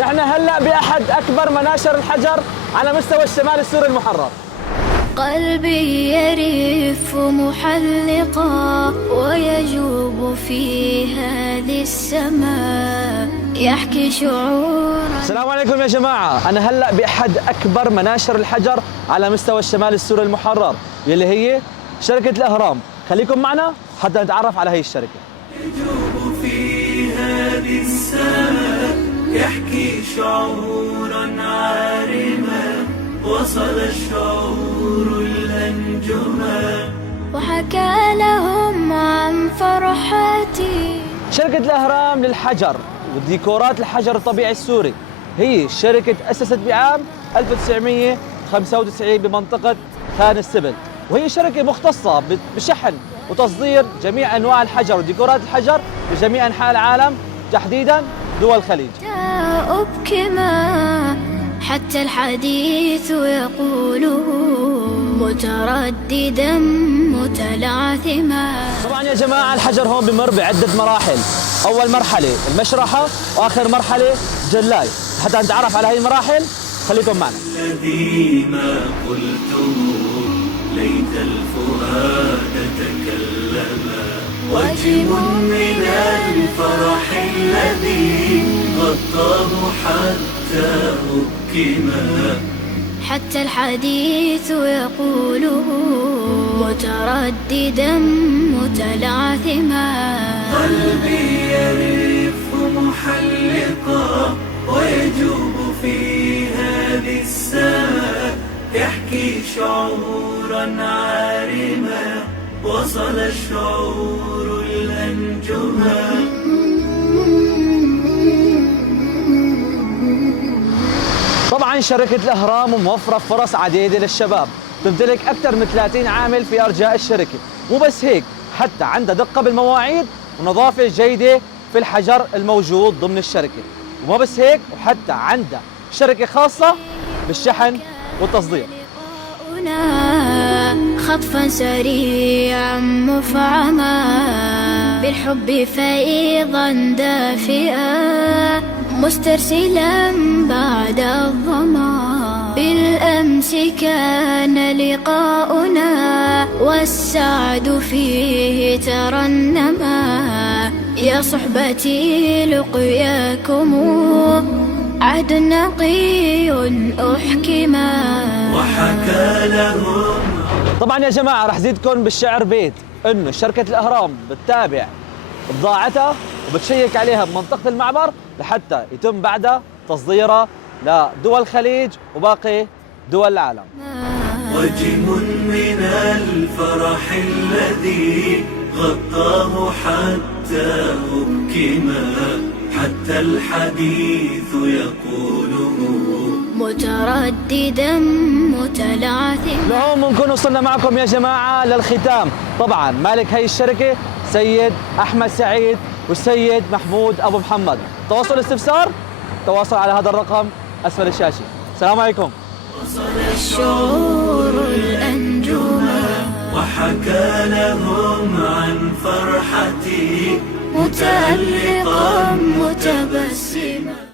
نحن هلأ بأحد أكبر مناشر الحجر على مستوى الشمال السوري المحرر. قلبي يرف محلقا ويجوب في هذه السماء يحكي شعورا. السلام عليكم يا جماعة، أنا هلأ بأحد أكبر مناشر الحجر على مستوى الشمال السوري المحرر يلي هي شركة الأهرام. خليكم معنا حتى نتعرف على هي الشركة. يجوب في هذه السماء يحكي شعورا عارما وصل الشعور الأنجما وحكى لهم عن فرحتي. شركة الأهرام للحجر وديكورات الحجر الطبيعي السوري هي شركة تأسست بعام 1995 بمنطقة خان السبل، وهي شركة مختصة بشحن وتصدير جميع أنواع الحجر وديكورات الحجر بجميع أنحاء العالم، تحديداً دول الخليج. أبكما حتى الحديث يقوله مترددا متلعثما. طبعاً يا جماعة الحجر هون بمر بعدة مراحل. أول مرحلة المشرحة، وآخر مرحلة جلاي. حتى نتعرف على هاي المراحل خليكم معنا. الذي ما قلته ليت الفؤاد تكلما وجه من الفرح الذي غطاه حتى أبكما حتى الحديث يقوله مترددا متلعثما. قلبي يرف محلقا ويجوب في هذه السماء يحكي شعورا عارما وصل الشعور الأنجما. طبعا شركة الأهرام موفرة فرص عديدة للشباب، تمتلك أكثر من 30 عامل في أرجاء الشركة. مو بس هيك، حتى عندها دقة بالمواعيد ونظافة جيدة في الحجر الموجود ضمن الشركة. وما بس هيك، وحتى عندها شركة خاصة بالشحن والتصدير. خطفا سريعا مفعما بالحب فيضا دافئا مسترسلا بعد الظما. بالأمس كان لقاؤنا والسعد فيه ترنما. يا صحبتي لقياكم عهد نقي أحكما. وحكى لهم. طبعا يا جماعة رح زيدكم بالشعر بيت انه شركة الأهرام بتتابع بضاعتها وبتشيك عليها بمنطقة المعبر لحتى يتم بعدها تصديرها لدول الخليج وباقي دول العالم. وجه من الفرح الذي غطاه حتى أبكما حتى الحديث يقوله مترددا متلعثما. لهون بنكون وصلنا معكم يا جماعة للختام. طبعا مالك هي الشركة سيد أحمد سعيد والسيد محمود أبو محمد. تواصل استفسار تواصل على هذا الرقم أسفل الشاشة. السلام عليكم. وصل الشعور الأنجما وحكى لهم عن فرحتي متألقا متبسما.